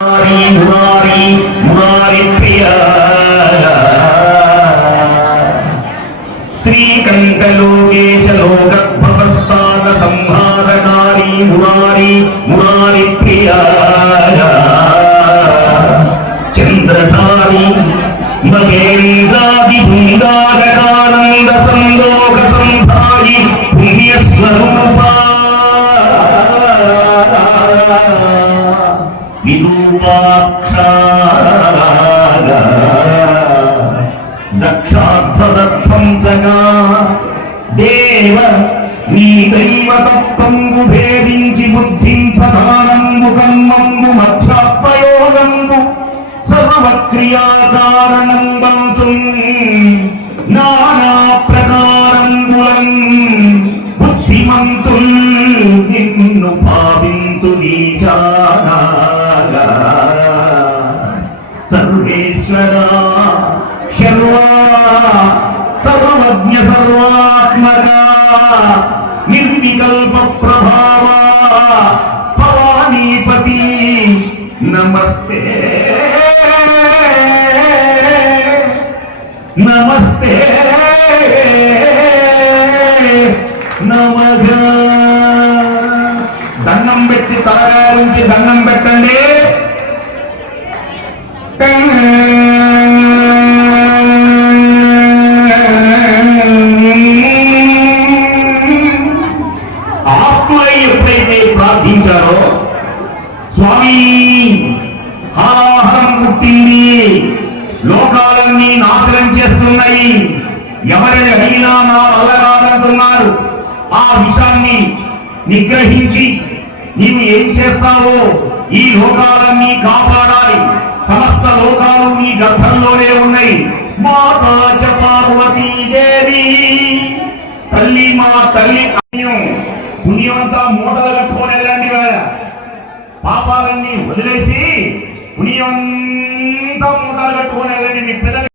మురారి మురారి ప్రియ శ్రీకంఠ లోకేశ లోకభవస్థాన సంహారకారి మురారి మురారి ప్రియ చంద్రధారి మహేంద్రాది బృందారకానంద సంలోక సంధాయి పుణ్యస్వరూప దక్షాధ్వరధ్వంసగా దేవ నీ దైవతత్వంబు భేదించి బుద్ధిం ప్రధానంబు కర్మంబు మధ్యాత్మయోగంబు సర్వక్రియాకారణం బంతుం నానా ప్రకారంబులం బుద్ధిమంతుల్ నిన్ను భావింతు నీచానా సర్వేశ్వర శర్వా సర్వజ్ఞ సర్వాత్మక నిర్వికల్ప ప్రభావ భవానీపతి నమస్తే నమస్తే నమః. దండం పెట్టి తాగారించి దండం పెట్టండి. ఆత్మలై ఎప్పుడైతే ప్రార్థించారో స్వామి హాహారం పుట్టింది, లోకాలన్నీ నాశనం చేస్తున్నాయి, ఎవరిని అయినా నా వల్ల కాదంటున్నారు. ఆ విషయాన్ని నిగ్రహించి నీవు ఏం చేస్తావో ఈ లోకాలన్నీ కాపాడాలి. సమస్త లోకాలు నీ గర్భంలోనే ఉన్నాయి. మాతా చ పార్వతీదేవి తల్లి, మా తల్లి పుణ్యమంతా మూటలు కట్టుకొని వెళ్ళండి. పాపాలన్నీ వదిలేసి పుణ్యమంతా మూటలు కట్టుకొని వెళ్ళండి. మీ పిల్లలు